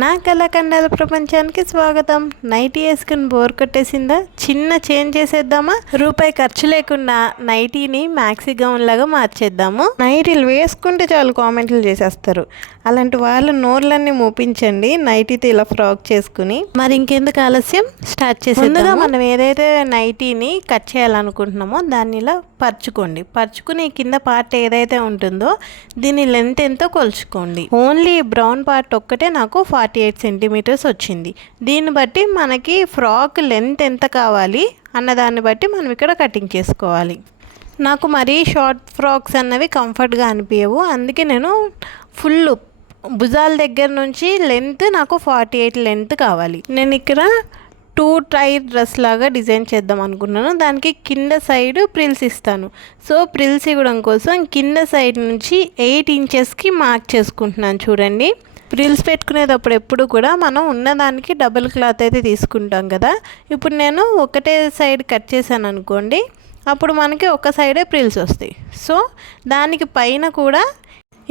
నా కళాఖండాల ప్రపంచానికి స్వాగతం. నైటీ వేసుకుని బోర్ కొట్టేసిందా? చిన్న చేంజ్ చేసేద్దామా? రూపాయి ఖర్చు లేకుండా నైటీని మ్యాక్సీ గౌన్ లాగా మార్చేద్దాము. నైటీలు వేసుకుంటే చాలు కామెంట్లు చేసేస్తారు. అలాంటి వాళ్ళు నోర్లన్నీ మూపించండి నైటీతో ఇలా ఫ్రాక్ చేసుకుని. మరి ఇంకెందుకు ఆలస్యం, స్టార్ట్ చేసేద్దాం. ముందుగా మనం ఏదైతే నైటీని కట్ చేయాలనుకుంటున్నామో దాన్ని ఇలా పరుచుకుని కింద పార్ట్ ఏదైతే ఉంటుందో దీని లెంత్ ఎంతో కొలుచుకోండి. ఓన్లీ బ్రౌన్ పార్ట్ ఒక్కటే నాకు 48 సెంటీమీటర్స్ వచ్చింది. దీన్ని బట్టి మనకి ఫ్రాక్ లెంత్ ఎంత కావాలి అన్నదాన్ని బట్టి మనం ఇక్కడ కటింగ్ చేసుకోవాలి. నాకు మరీ షార్ట్ ఫ్రాక్స్ అన్నవి కంఫర్ట్గా అనిపించవు, అందుకే నేను ఫుల్ భుజాల దగ్గర నుంచి లెంత్ నాకు 48 లెంత్ కావాలి. నేను ఇక్కడ 2 టై డ్రెస్ లాగా డిజైన్ చేద్దాం అనుకున్నాను. దానికి కింద సైడ్ ప్రిల్స్ ఇస్తాను. సో ప్రిల్స్ ఇవ్వడం కోసం కింద సైడ్ నుంచి 8 ఇంచెస్కి మార్క్ చేసుకుంటున్నాను. చూడండి, ప్రిల్స్ పెట్టుకునేటప్పుడు ఎప్పుడు కూడా మనం ఉన్నదానికి డబుల్ క్లాత్ అయితే తీసుకుంటాం కదా. ఇప్పుడు నేను ఒకటే సైడ్ కట్ చేశాను అనుకోండి, అప్పుడు మనకి ఒక సైడే ప్రిల్స్ వస్తాయి. సో దానికి పైన కూడా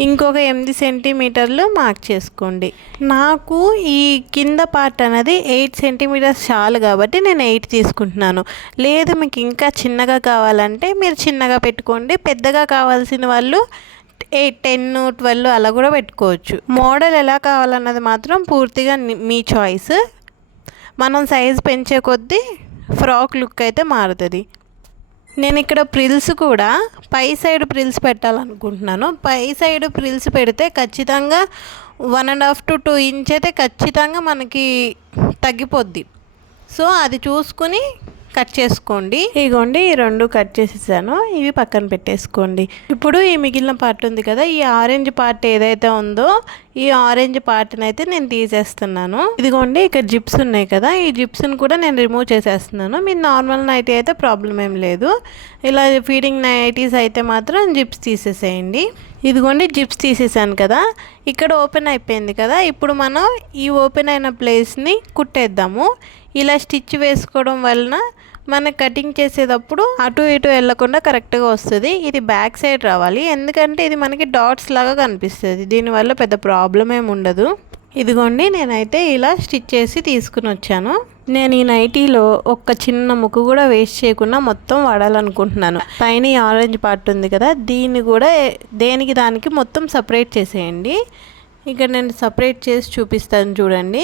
ఇంకొక 8 సెంటీమీటర్లు మార్క్ చేసుకోండి. నాకు ఈ కింద పార్ట్ అనేది 8 సెంటీమీటర్స్ చాలు కాబట్టి నేను 8 తీసుకుంటున్నాను. లేదు మీకు ఇంకా చిన్నగా కావాలంటే మీరు చిన్నగా పెట్టుకోండి. పెద్దగా కావాల్సిన వాళ్ళు 8, 10, 12 అలా కూడా పెట్టుకోవచ్చు. మోడల్ ఎలా కావాలన్నది మాత్రం పూర్తిగా మీ చాయిస్. మనం సైజ్ పెంచే కొద్దీ ఫ్రాక్ లుక్ అయితే మారుతుంది. నేను ఇక్కడ ప్రిల్స్ కూడా పై సైడ్ ప్రిల్స్ పెట్టాలనుకుంటున్నాను. పై సైడ్ ప్రిల్స్ పెడితే ఖచ్చితంగా 1.5 to 2 ఇంచ్ అయితే ఖచ్చితంగా మనకి తగ్గిపోద్ది. సో అది చూసుకుని కట్ చేసుకోండి. ఇగోండి, ఈ 2 కట్ చేసేసాను. ఇవి పక్కన పెట్టేసుకోండి. ఇప్పుడు ఈ మిగిలిన పార్ట్ ఉంది కదా, ఈ ఆరెంజ్ పార్ట్ ఏదైతే ఉందో ఈ ఆరెంజ్ పార్ట్ని అయితే నేను తీసేస్తున్నాను. ఇదిగోండి, ఇక్కడ జిప్స్ ఉన్నాయి కదా, ఈ జిప్స్ని కూడా నేను రిమూవ్ చేసేస్తున్నాను. మీరు నార్మల్ నైటీ అయితే ప్రాబ్లం ఏం లేదు. ఇలా ఫీడింగ్ నైటీస్ అయితే మాత్రం జిప్స్ తీసేసేయండి. ఇదిగోండి, జిప్స్ తీసేసాను కదా, ఇక్కడ ఓపెన్ అయిపోయింది కదా. ఇప్పుడు మనం ఈ ఓపెన్ అయిన ప్లేస్ని కుట్టేద్దాము. ఇలా స్టిచ్ వేసుకోవడం వలన మన కటింగ్ చేసేటప్పుడు అటు ఇటు వెళ్ళకుండా కరెక్ట్గా వస్తుంది. ఇది బ్యాక్ సైడ్ రావాలి, ఎందుకంటే ఇది మనకి డాట్స్ లాగా కనిపిస్తుంది. దీనివల్ల పెద్ద ప్రాబ్లం ఏమి ఉండదు. ఇదిగోండి, నేనైతే ఇలా స్టిచ్ చేసి తీసుకుని వచ్చాను. నేను ఈ నైటీలో ఒక్క చిన్న ముక్కు కూడా వేస్ట్ చేయకుండా మొత్తం వాడాలనుకుంటున్నాను. పైన ఈ ఆరెంజ్ పార్ట్ ఉంది కదా, దీన్ని కూడా దేనికి దానికి మొత్తం సపరేట్ చేసేయండి. ఇక్కడ నేను సపరేట్ చేసి చూపిస్తాను చూడండి.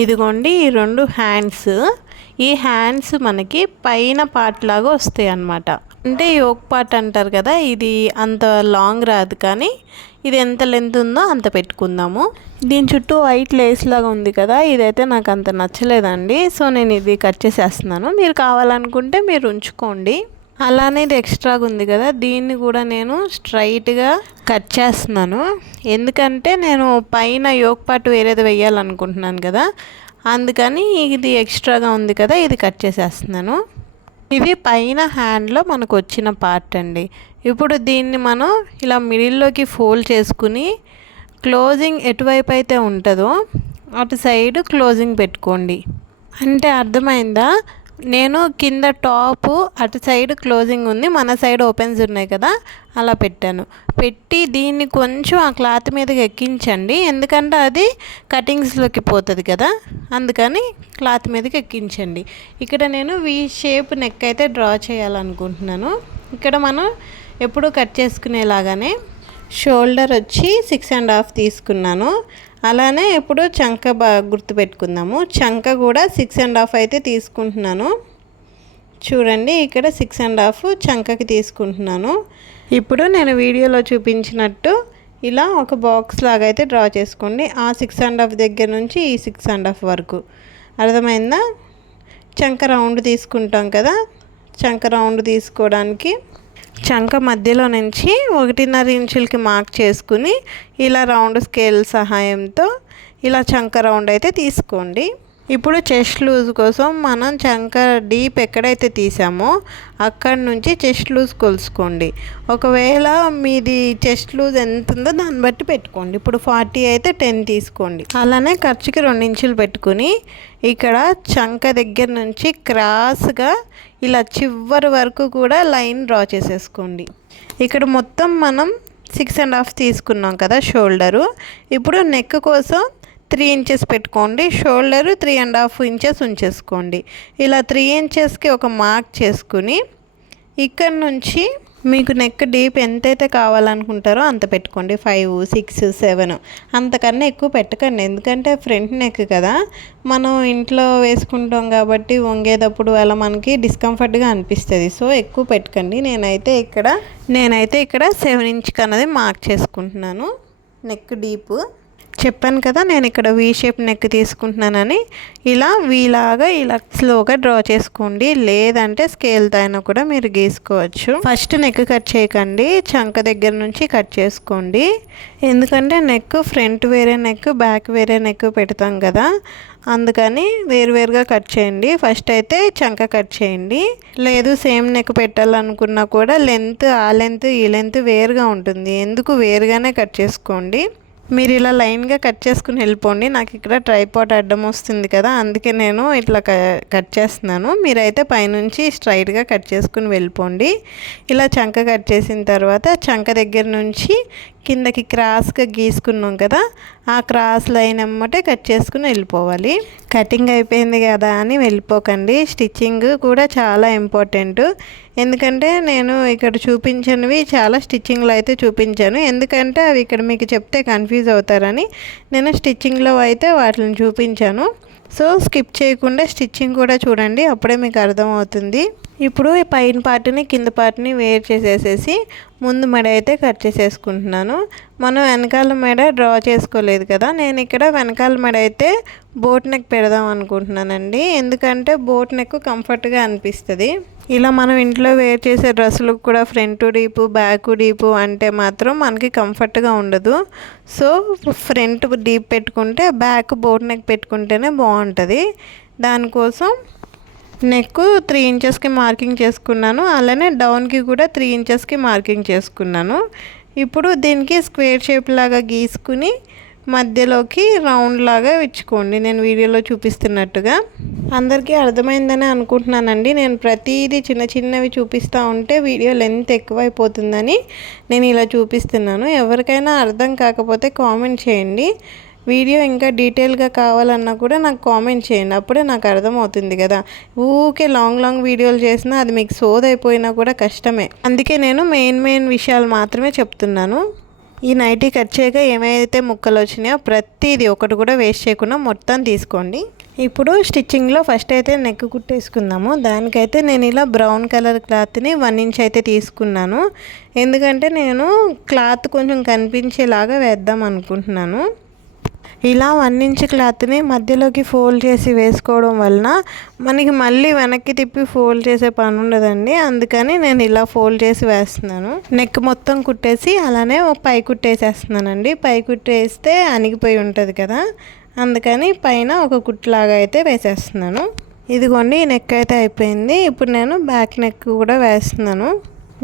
ఇదిగోండి, ఈ 2 హ్యాండ్స్, ఈ హ్యాండ్స్ మనకి పైన పార్ట్ లాగా వస్తాయి అన్నమాట. అంటే యోక్ పార్ట్ అంటారు కదా, ఇది అంత లాంగ్ రాదు, కానీ ఇది ఎంత లెంత్ ఉందో అంత పెట్టుకుందాము. దీని చుట్టూ వైట్ లేస్ లాగా ఉంది కదా, ఇదైతే నాకు అంత నచ్చలేదండి. సో నేను ఇది కట్ చేసేస్తున్నాను. మీరు కావాలనుకుంటే మీరు ఉంచుకోండి. అలానే ఇది ఎక్స్ట్రాగా ఉంది కదా, దీన్ని కూడా నేను స్ట్రైట్గా కట్ చేస్తున్నాను. ఎందుకంటే నేను పైన యోక్ పార్ట్ వేరేది వేయాలనుకుంటున్నాను కదా, అందుకని ఇది ఎక్స్ట్రాగా ఉంది కదా, ఇది కట్ చేసేస్తున్నాను. ఇది పైన హ్యాండ్లో మనకు వచ్చిన పార్ట్ అండి. ఇప్పుడు దీన్ని మనం ఇలా మిడిల్లోకి ఫోల్డ్ చేసుకుని క్లోజింగ్ ఎటువైపు అయితే ఉంటుందో అటు సైడ్ క్లోజింగ్ పెట్టుకోండి. అంటే అర్థమైందా? నేను కింద టాప్ అటు సైడ్ క్లోజింగ్ ఉంది, మన సైడ్ ఓపెన్స్ ఉన్నాయి కదా, అలా పెట్టి దీన్ని కొంచెం ఆ క్లాత్ మీదకి ఎక్కించండి. ఎందుకంటే అది కటింగ్స్లోకి పోతుంది కదా, అందుకని క్లాత్ మీదకి ఎక్కించండి. ఇక్కడ నేను వీ షేప్ నెక్ అయితే డ్రా చేయాలనుకుంటున్నాను. ఇక్కడ మనం ఎప్పుడు కట్ చేసుకునేలాగానే షోల్డర్ వచ్చి 6.5 తీసుకున్నాను. అలానే ఇప్పుడు చంక బాగా గుర్తుపెట్టుకుందాము. చంక కూడా 6.5 అయితే తీసుకుంటున్నాను. చూడండి, ఇక్కడ 6.5 చంకకి తీసుకుంటున్నాను. ఇప్పుడు నేను వీడియోలో చూపించినట్టు ఇలా ఒక బాక్స్ లాగా అయితే డ్రా చేసుకోండి. ఆ 6.5 దగ్గర నుంచి ఈ 6.5 వరకు. అర్థమైందా? చంక రౌండ్ తీసుకుంటాం కదా, చంక రౌండ్ తీసుకోవడానికి చంక మధ్యలో నుంచి 1.5 ఇంచులకి మార్క్ చేసుకుని ఇలా రౌండ్ స్కేల్ సహాయంతో ఇలా చంక రౌండ్ అయితే తీసుకోండి. ఇప్పుడు చెస్ట్ లూజ్ కోసం మనం చంక డీప్ ఎక్కడైతే తీసామో అక్కడ నుంచి చెస్ట్ లూజ్ కొలుసుకోండి. ఒకవేళ మీది చెస్ట్ లూజ్ ఎంత ఉందో దాన్ని బట్టి పెట్టుకోండి. ఇప్పుడు 40 అయితే 10 తీసుకోండి. అలానే ఖర్చుకి 2 ఇంచులు పెట్టుకుని ఇక్కడ చంక దగ్గర నుంచి క్రాస్గా ఇలా చివరి వరకు కూడా లైన్ డ్రా చేసేసుకోండి. ఇక్కడ మొత్తం మనం 6.5 తీసుకున్నాం కదా షోల్డరు. ఇప్పుడు నెక్ కోసం 3 ఇంచెస్ పెట్టుకోండి. షోల్డర్ 3.5 ఇంచెస్ ఉంచేసుకోండి. ఇలా 3 ఇంచెస్కి ఒక మార్క్ చేసుకుని ఇక్కడ నుంచి మీకు నెక్ డీప్ ఎంతైతే కావాలనుకుంటారో అంత పెట్టుకోండి. 5, 6, 7 అంతకన్నా ఎక్కువ పెట్టకండి. ఎందుకంటే ఫ్రంట్ నెక్ కదా, మనం ఇంట్లో వేసుకుంటాం కాబట్టి వంగేటప్పుడు అలా మనకి డిస్కంఫర్ట్గా అనిపిస్తుంది. సో ఎక్కువ పెట్టకండి. నేనైతే ఇక్కడ 7 ఇంచ్ అన్నది మార్క్ చేసుకుంటున్నాను. నెక్ డీప్ చెప్పాను కదా, నేను ఇక్కడ వీ షేప్ నెక్ తీసుకుంటున్నానని. ఇలా వీలాగా ఇలా స్లోగా డ్రా చేసుకోండి, లేదంటే స్కేల్తో అయినా కూడా మీరు గీసుకోవచ్చు. ఫస్ట్ నెక్ కట్ చేయకండి, చంక దగ్గర నుంచి కట్ చేసుకోండి. ఎందుకంటే నెక్ ఫ్రంట్ వేరే నెక్, బ్యాక్ వేరే నెక్ పెడతాం కదా, అందుకని వేరువేరుగా కట్ చేయండి. ఫస్ట్ అయితే చంక కట్ చేయండి. లేదు సేమ్ నెక్ పెట్టాలనుకున్నా కూడా ఆ లెంత్ ఈ లెంత్ వేరుగా ఉంటుంది. ఎందుకు వేరుగానే కట్ చేసుకోండి. మీరు ఇలా లైన్గా కట్ చేసుకుని వెళ్ళిపోండి. నాకు ఇక్కడ ట్రైపాడ్ అడ్డం వస్తుంది కదా, అందుకే నేను ఇట్లా కట్ చేస్తున్నాను. మీరైతే పైనుంచి స్ట్రైట్గా కట్ చేసుకుని వెళ్ళిపోండి. ఇలా చంక కట్ చేసిన తర్వాత చంక దగ్గర నుంచి కిందకి క్రాస్గా గీసుకున్నాం కదా, ఆ క్రాస్ లైన్ ఎమ్మటే కట్ చేసుకుని వెళ్ళిపోవాలి. కటింగ్ అయిపోయింది కదా అని వెళ్ళిపోకండి. స్టిచ్చింగ్ కూడా చాలా ఇంపార్టెంట్. ఎందుకంటే నేను ఇక్కడ చూపించినవి చాలా స్టిచ్చింగ్లో అయితే చూపించాను. ఎందుకంటే అవి ఇక్కడ మీకు చెప్తే కన్ఫ్యూజ్ అవుతారని నేను స్టిచ్చింగ్లో అయితే వాటిని చూపించాను. సో స్కిప్ చేయకుండా స్టిచ్చింగ్ కూడా చూడండి, అప్పుడే మీకు అర్థమవుతుంది. ఇప్పుడు పైన పార్ట్ని కింద పార్ట్ని వేర్ చేసేసేసి ముందు మెడ అయితే కట్ చేసేసుకుంటున్నాను. మనం వెనకాల మెడ డ్రా చేసుకోలేదు కదా, నేను ఇక్కడ వెనకాల మెడ అయితే బోట్ నెక్ పెడదాం అనుకుంటున్నానండి. ఎందుకంటే బోట్ నెక్ కంఫర్ట్గా అనిపిస్తుంది. ఇలా మనం ఇంట్లో వేర్ చేసే డ్రెస్సులకు కూడా ఫ్రంట్ డీపు బ్యాక్ డీపు అంటే మాత్రం మనకి కంఫర్ట్గా ఉండదు. సో ఫ్రంట్ డీప్ పెట్టుకుంటే బ్యాక్ బోట్ నెక్ పెట్టుకుంటేనే బాగుంటుంది. దానికోసం నెక్ 3 ఇంచెస్కి మార్కింగ్ చేసుకున్నాను. అలానే డౌన్కి కూడా 3 ఇంచెస్కి మార్కింగ్ చేసుకున్నాను. ఇప్పుడు దీనికి స్క్వేర్ షేప్ లాగా గీసుకుని మధ్యలోకి రౌండ్ లాగా ఇచ్చుకోండి, నేను వీడియోలో చూపిస్తున్నట్టుగా. అందరికీ అర్థమైందని అనుకుంటున్నానండి. నేను ప్రతిదీ చిన్నవి చూపిస్తూ ఉంటే వీడియో లెంత్ ఎక్కువైపోతుందని నేను ఇలా చూపిస్తున్నాను. ఎవరికైనా అర్థం కాకపోతే కామెంట్ చేయండి. వీడియో ఇంకా డీటెయిల్గా కావాలన్నా కూడా నాకు కామెంట్ చేయండి, అప్పుడే నాకు అర్థమవుతుంది కదా. ఊకే లాంగ్ వీడియోలు చేసినా అది మీకు సోదైపోయినా కూడా కష్టమే. అందుకే నేను మెయిన్ విషయాలు మాత్రమే చెప్తున్నాను. ఈ నైటీ కట్ చేయగా ఏమైతే ముక్కలు వచ్చినాయో ప్రతిదీ ఒకటి కూడా వేస్ట్ చేయకుండా మొత్తం తీసుకోండి. ఇప్పుడు స్టిచ్చింగ్లో ఫస్ట్ అయితే నెక్ కుట్టేసుకుందాము. దానికైతే నేను ఇలా బ్రౌన్ కలర్ క్లాత్ని 1 ఇంచ్ అయితే తీసుకున్నాను. ఎందుకంటే నేను క్లాత్ కొంచెం కనిపించేలాగా వేద్దాం అనుకుంటున్నాను. ఇలా 1 ఇంచ్ క్లాత్ని మధ్యలోకి ఫోల్డ్ చేసి వేసుకోవడం వలన మనకి మళ్ళీ వెనక్కి తిప్పి ఫోల్డ్ చేసే పని ఉండదండి. అందుకని నేను ఇలా ఫోల్డ్ చేసి వేస్తున్నాను. నెక్ మొత్తం కుట్టేసి అలానే పై కుట్టేసేస్తున్నానండి. పై కుట్టేస్తే అణిగిపోయి ఉంటుంది కదా, అందుకని పైన ఒక కుట్టులాగా అయితే వేసేస్తున్నాను. ఇదిగోండి నెక్ అయితే అయిపోయింది. ఇప్పుడు నేను బ్యాక్ నెక్ కూడా వేస్తున్నాను.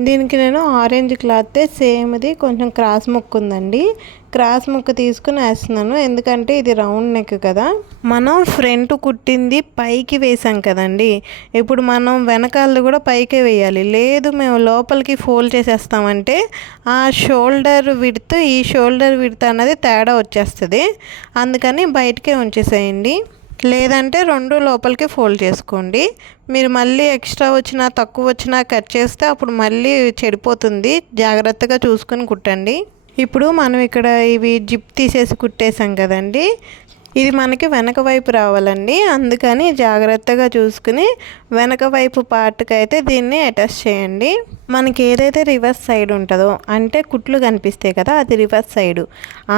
దీనికి నేను ఆరెంజ్ క్లాత్ సేమ్ది కొంచెం క్రాస్ ముక్క ఉందండి, క్రాస్ ముక్క తీసుకుని వేస్తున్నాను. ఎందుకంటే ఇది రౌండ్ నెక్ కదా, మనం ఫ్రంట్ కుట్టింది పైకి వేసాం కదండి, ఇప్పుడు మనం వెనకాల కూడా పైకే వేయాలి. లేదు మేము లోపలికి ఫోల్డ్ చేసేస్తామంటే ఆ షోల్డర్ విడ్త్ ఈ షోల్డర్ విడ్త్ అన్నది తేడా వచ్చేస్తుంది. అందుకని బయటకే ఉంచేసేయండి, లేదంటే 2 లోపలికి ఫోల్డ్ చేసుకోండి. మీరు మళ్ళీ ఎక్స్ట్రా వచ్చినా తక్కువ వచ్చినా కట్ చేస్తే అప్పుడు మళ్ళీ చెడిపోతుంది. జాగ్రత్తగా చూసుకొని కుట్టండి. ఇప్పుడు మనం ఇక్కడ ఇవి జిప్ తీసేసి కుట్టేసాం కదండి, ఇది మనకి వెనక వైపు రావాలండి. అందుకని జాగ్రత్తగా చూసుకుని వెనక వైపు పార్ట్కి అయితే దీన్ని అటాచ్ చేయండి. మనకి ఏదైతే రివర్స్ సైడ్ ఉంటుందో అంటే కుట్లు కనిపిస్తాయి కదా, అది రివర్స్ సైడు.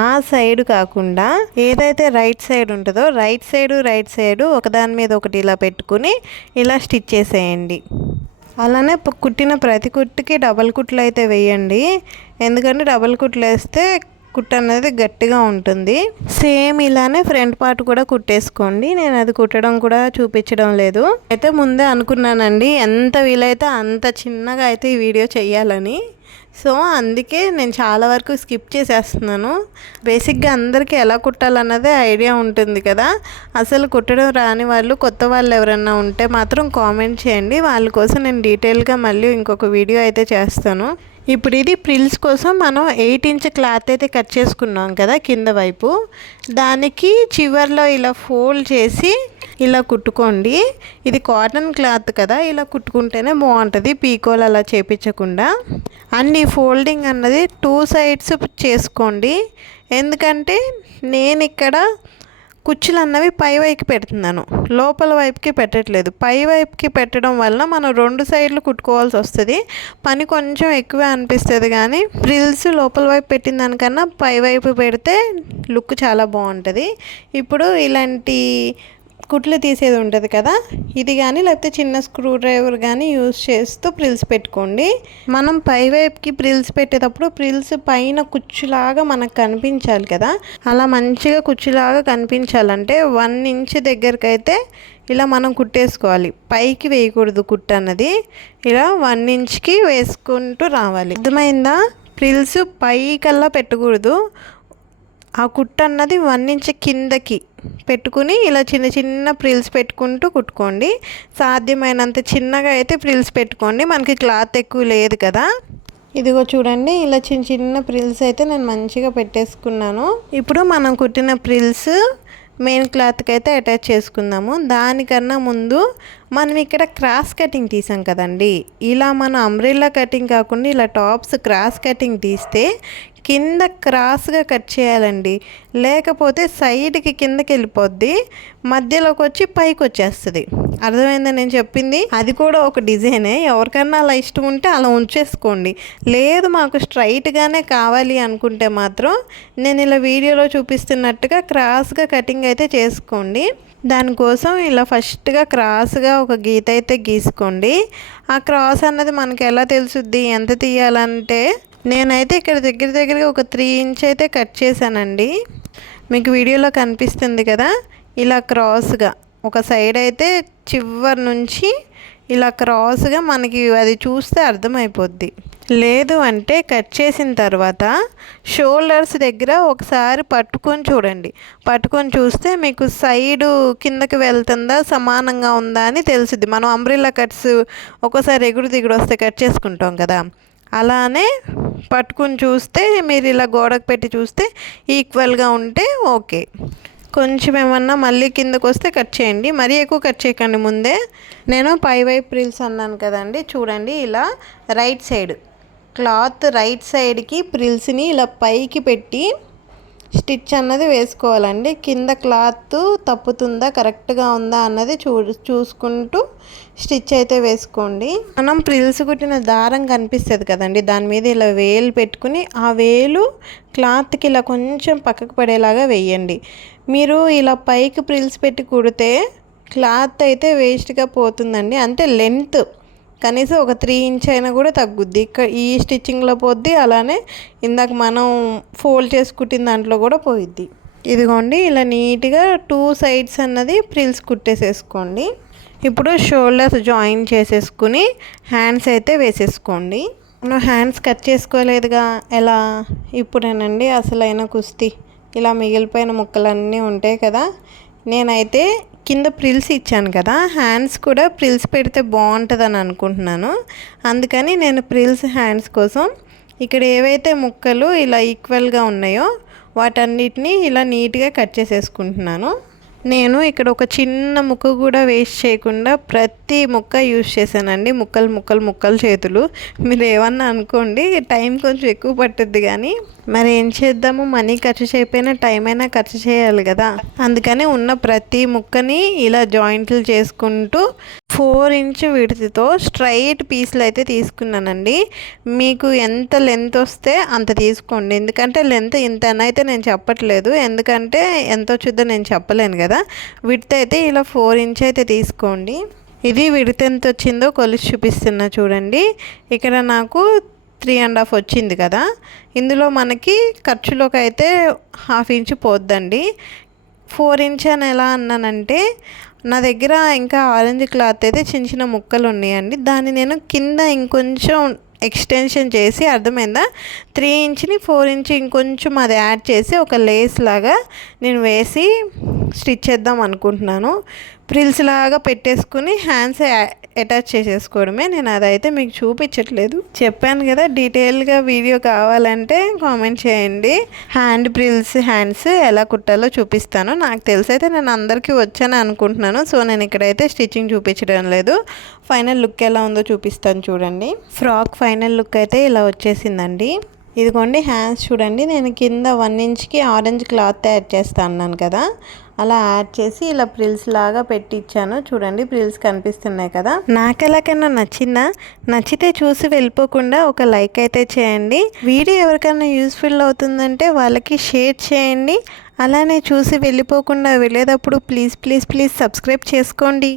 ఆ సైడ్ కాకుండా ఏదైతే రైట్ సైడ్ ఉంటుందో రైట్ సైడు ఒకదాని మీద ఒకటి ఇలా పెట్టుకుని ఇలా స్టిచ్ చేసేయండి. అలానే కుట్టిన ప్రతి కుట్టుకి డబల్ కుట్లు అయితే వేయండి. ఎందుకంటే డబల్ కుట్లు వేస్తే కుట్టు అనేది గట్టిగా ఉంటుంది. సేమ్ ఇలానే ఫ్రంట్ పార్ట్ కూడా కుట్టేసుకోండి. నేను అది కుట్టడం కూడా చూపించడం లేదు. అయితే ముందే అనుకున్నానండి ఎంత వీలైతే అంత చిన్నగా అయితే ఈ వీడియో చేయాలని. సో అందుకే నేను చాలా వరకు స్కిప్ చేసేస్తున్నాను. బేసిక్గా అందరికీ ఎలా కుట్టాలన్నదే ఐడియా ఉంటుంది కదా. అసలు కుట్టడం రాని వాళ్ళు, కొత్త వాళ్ళు ఎవరైనా ఉంటే మాత్రం కామెంట్ చేయండి. వాళ్ళ కోసం నేను డీటెయిల్గా మళ్ళీ ఇంకొక వీడియో అయితే చేస్తాను. ఇప్పుడు ఇది ప్రిల్స్ కోసం మనం 8 ఇంచ్ క్లాత్ అయితే కట్ చేసుకున్నాం కదా కింద వైపు. దానికి చివర్లో ఇలా ఫోల్డ్ చేసి ఇలా కుట్టుకోండి. ఇది కాటన్ క్లాత్ కదా, ఇలా కుట్టుకుంటేనే బాగుంటుంది, పీకోలు అలా చేపించకుండా. అండ్ ఈ ఫోల్డింగ్ అన్నది 2 సైడ్స్ చేసుకోండి. ఎందుకంటే నేను ఇక్కడ కుచ్చులు అన్నవి పై వైపుకి పెడుతున్నాను, లోపల వైపుకి పెట్టట్లేదు. పై వైపుకి పెట్టడం వల్ల మనం 2 సైడ్లు కుట్టుకోవాల్సి వస్తుంది. పని కొంచెం ఎక్కువే అనిపిస్తుంది, కానీ ఫ్రిల్స్ లోపల వైపు పెట్టిన దానికన్నా పై వైపు పెడితే లుక్ చాలా బాగుంటుంది. ఇప్పుడు ఇలాంటి కుట్లు తీసేది ఉంటుంది కదా, ఇది కానీ లేకపోతే చిన్న స్క్రూ డ్రైవర్ కానీ యూజ్ చేస్తూ ప్రిల్స్ పెట్టుకోండి. మనం పై వైపుకి ప్రిల్స్ పెట్టేటప్పుడు ప్రిల్స్ పైన కుచ్చులాగా మనకు కనిపించాలి కదా. అలా మంచిగా కుచ్చులాగా కనిపించాలంటే 1 ఇంచ్ దగ్గరికి అయితే ఇలా మనం కుట్టేసుకోవాలి. పైకి వేయకూడదు కుట్టు అన్నది, ఇలా 1 ఇంచ్కి వేసుకుంటూ రావాలి. అర్థమైందా? ప్రిల్స్ పైకల్లా పెట్టకూడదు. ఆ కుట్టు అన్నది 1 ఇంచ్ కిందకి పెట్టుకుని ఇలా చిన్న చిన్న ప్రిల్స్ పెట్టుకుంటూ కుట్టుకోండి. సాధ్యమైనంత చిన్నగా అయితే ప్రిల్స్ పెట్టుకోండి, మనకి క్లాత్ ఎక్కువ లేదు కదా. ఇదిగో చూడండి, ఇలా చిన్న చిన్న ప్రిల్స్ అయితే నేను మంచిగా పెట్టేసుకున్నాను. ఇప్పుడు మనం కుట్టిన ప్రిల్స్ మెయిన్ క్లాత్కి అయితే అటాచ్ చేసుకుందాము. దానికన్నా ముందు మనం ఇక్కడ క్రాస్ కటింగ్ తీసాం కదండి, ఇలా మనం అంబ్రెల్లా కటింగ్ కాకుండా ఇలా టాప్స్ క్రాస్ కటింగ్ తీస్తే కింద క్రాస్గా కట్ చేయాలండి, లేకపోతే సైడ్కి కిందకి వెళ్ళిపోద్ది, మధ్యలోకి వచ్చి పైకి వచ్చేస్తుంది. అర్థమైందా నేను చెప్పింది? అది కూడా ఒక డిజైనే. ఎవరికన్నా అలా ఇష్టం ఉంటే అలా ఉంచేసుకోండి. లేదు మాకు స్ట్రైట్గానే కావాలి అనుకుంటే మాత్రం నేను ఇలా వీడియోలో చూపిస్తున్నట్టుగా క్రాస్గా కటింగ్ అయితే చేసుకోండి. దానికోసం ఇలా ఫస్ట్గా క్రాస్గా ఒక గీత అయితే గీసుకోండి. ఆ క్రాస్ అన్నది మనకి ఎలా తెలుసుద్ది, ఎంత తీయాలంటే నేనైతే ఇక్కడ దగ్గరగా ఒక 3 ఇంచ్ అయితే కట్ చేశానండి. మీకు వీడియోలో కనిపిస్తుంది కదా, ఇలా క్రాస్గా ఒక సైడ్ అయితే చివరి నుంచి ఇలా క్రాస్గా మనకి అది చూస్తే అర్థమైపోద్ది. లేదు అంటే కట్ చేసిన తర్వాత షోల్డర్స్ దగ్గర ఒకసారి పట్టుకొని చూడండి. పట్టుకొని చూస్తే మీకు సైడు కిందకి వెళ్తుందా, సమానంగా ఉందా అని తెలుసుద్ది. మనం అంబ్రెల్లా కట్స్ ఒక్కోసారి ఎగుడు దిగుడు వస్తే కట్ చేసుకుంటాం కదా, అలానే పట్టుకుని చూస్తే మీరు ఇలా గోడకు పెట్టి చూస్తే ఈక్వల్గా ఉంటే ఓకే. కొంచెం ఏమన్నా మళ్ళీ కిందకు వస్తే కట్ చేయండి, మరీ ఎక్కువ కట్ చేయకండి. ముందే నేను పై వైపు ప్రిల్స్ అన్నాను కదండి, చూడండి ఇలా రైట్ సైడ్ క్లాత్ రైట్ సైడ్కి ప్రిల్స్ని ఇలా పైకి పెట్టి స్టిచ్ అన్నది వేసుకోవాలండి. కింద క్లాత్ తప్పుతుందా కరెక్ట్గా ఉందా అన్నది చూసుకుంటూ స్టిచ్ అయితే వేసుకోండి. మనం ప్రిల్స్ కుట్టిన దారం కనిపిస్తుంది కదండి, దాని మీద ఇలా వేలు పెట్టుకుని ఆ వేలు క్లాత్కి ఇలా కొంచెం పక్కకు పడేలాగా వేయండి. మీరు ఇలా పైకి ప్రిల్స్ పెట్టి కుడితే క్లాత్ అయితే వేస్ట్గా పోతుందండి. అంటే లెంత్ కనీసం ఒక 3 ఇంచ్ అయినా కూడా తగ్గుద్ది. ఇక్కడ ఈ స్టిచ్చింగ్లో పోద్ది, అలానే ఇందాక మనం ఫోల్డ్ చేసి కుట్టిన దాంట్లో కూడా పోయిద్ది. ఇదిగోండి ఇలా నీట్గా 2 సైడ్స్ అన్నది ప్రిల్స్ కుట్టేసేసుకోండి. ఇప్పుడు షోల్డర్స్ జాయిన్ చేసేసుకుని హ్యాండ్స్ అయితే వేసేసుకోండి. మనం హ్యాండ్స్ కట్ చేసుకోలేదుగా, ఎలా ఇప్పుడేనండి అసలైన కుస్తీ. ఇలా మిగిలిపోయిన ముక్కలన్నీ ఉంటాయి కదా, నేనైతే కింద ప్రిల్స్ ఇచ్చాను కదా, హ్యాండ్స్ కూడా ప్రిల్స్ పెడితే బాగుంటుందని అనుకుంటున్నాను. అందుకని నేను ప్రిల్స్ హ్యాండ్స్ కోసం ఇక్కడ ఏవైతే ముక్కలు ఇలా ఈక్వల్గా ఉన్నాయో వాటన్నిటిని ఇలా నీట్గా కట్ చేసేసుకుంటున్నాను. నేను ఇక్కడ ఒక చిన్న ముక్క కూడా వేస్ట్ చేయకుండా ప్రతి ముక్క యూజ్ చేశానండి. ముక్కలు చేతులు. మీరు ఏమన్నా అనుకోండి, టైం కొంచెం ఎక్కువ పట్టుద్ది, కానీ మరి ఏం చేద్దాము, మనీ ఖర్చు చేయకపోయినా టైం అయినా ఖర్చు చేయాలి కదా. అందుకని ఉన్న ప్రతి ముక్కని ఇలా జాయింట్లు చేసుకుంటూ 4 ఇంచ్ విడ్త్తో స్ట్రైట్ పీస్లు అయితే తీసుకున్నానండి. మీకు ఎంత లెంత్ వస్తే అంత తీసుకోండి. ఎందుకంటే లెంత్ ఇంతనైతే నేను చెప్పట్లేదు, ఎందుకంటే ఎంత వచ్చిందో నేను చెప్పలేను కదా. విడ్త్ అయితే ఇలా 4 ఇంచ్ అయితే తీసుకోండి. ఇది విడ్త్ ఎంత వచ్చిందో కొలిసి చూపిస్తున్నా చూడండి. ఇక్కడ నాకు 3.5 వచ్చింది కదా. ఇందులో మనకి ఖర్చులోకి అయితే 1/2 ఇంచ్ పోద్దండి. 4 ఇంచ్ అని ఎలా అన్నానంటే, నా దగ్గర ఇంకా ఆరెంజ్ క్లాత్ అయితే చిన్న చిన్న ముక్కలు ఉన్నాయండి. దాన్ని నేను కింద ఇంకొంచెం ఎక్స్టెన్షన్ చేసి, అర్థమైందా, 3 ఇంచ్ని 4 ఇంచ్ ఇంకొంచెం అది యాడ్ చేసి ఒక లేస్ లాగా నేను వేసి స్టిచ్ చేద్దాం అనుకుంటున్నాను. ప్రిల్స్ లాగా పెట్టేసుకుని హ్యాండ్స్ అటాచ్ చేసేసుకోవడమే. నేను అదైతే మీకు చూపించట్లేదు, చెప్పాను కదా, డీటెయిల్గా వీడియో కావాలంటే కామెంట్ చేయండి. హ్యాండ్ ప్రిల్స్ హ్యాండ్స్ ఎలా కుట్టాలో చూపిస్తాను. నాకు తెలిసైతే నేను అందరికీ వచ్చాను అనుకుంటున్నాను. సో నేను ఇక్కడైతే స్టిచ్చింగ్ చూపించడం లేదు. ఫైనల్ లుక్ ఎలా ఉందో చూపిస్తాను చూడండి. ఫ్రాక్ ఫైనల్ లుక్ అయితే ఇలా వచ్చేసిందండి. ఇదిగోండి హ్యాండ్స్ చూడండి. నేను కింద 1 ఇంచ్కి ఆరెంజ్ క్లాత్ యాడ్ చేస్తా అన్నాను కదా, అలా యాడ్ చేసి ఇలా ప్రిల్స్ లాగా పెట్టి ఇచ్చాను. చూడండి ప్రిల్స్ కనిపిస్తున్నాయి కదా. నాకు ఎలాగైనా నచ్చిందా? నచ్చితే చూసి వెళ్ళిపోకుండా ఒక లైక్ అయితే చేయండి. వీడియో ఎవరికైనా యూస్ఫుల్ అవుతుందంటే వాళ్ళకి షేర్ చేయండి. అలానే చూసి వెళ్ళిపోకుండా వెళ్ళేటప్పుడు ప్లీజ్ సబ్స్క్రైబ్ చేసుకోండి.